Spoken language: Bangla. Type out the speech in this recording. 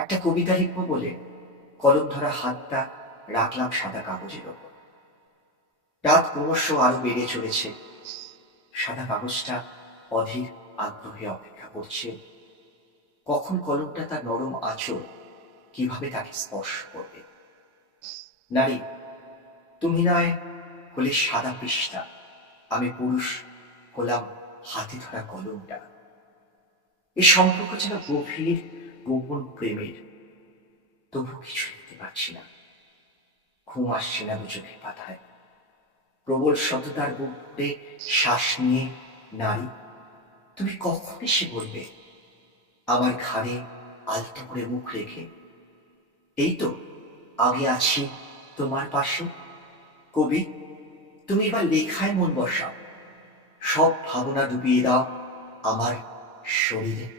একটা কবিতা লিখবো বলে কলম ধরা হাতটা রাখলাম সাদা কাগজের ওপর। রাত ক্রমশ আরো বেড়ে চলেছে। সাদা কাগজটা অধীর আগ্রহে অপেক্ষা করছে কখন কলমটা তার নরম আঁচল কিভাবে তাকে স্পর্শ করবে। নারী, তুমি নয় হলে সাদা পৃষ্ঠা, আমি পুরুষ হলাম হাতে ধরা কলমটা। এই সম্পর্ক যেন গভীর গোপন প্রেমের, তবু কিছু লিখতে পারছি না। ঘুম আসছে না দু চোখের পাতায়। প্রবল সততার বুক ভরে শ্বাস নিয়ে, নারী, তুমি কখন এসে বলবে আমার ঘাড়ে আলতো করে মুখ রেখে, এই তো আমি আছি তোমার পাশে। কবি, তুমি এবার লেখায় মন বসাও, সব ভাবনা ডুবিয়ে দাও আমার শরীরে।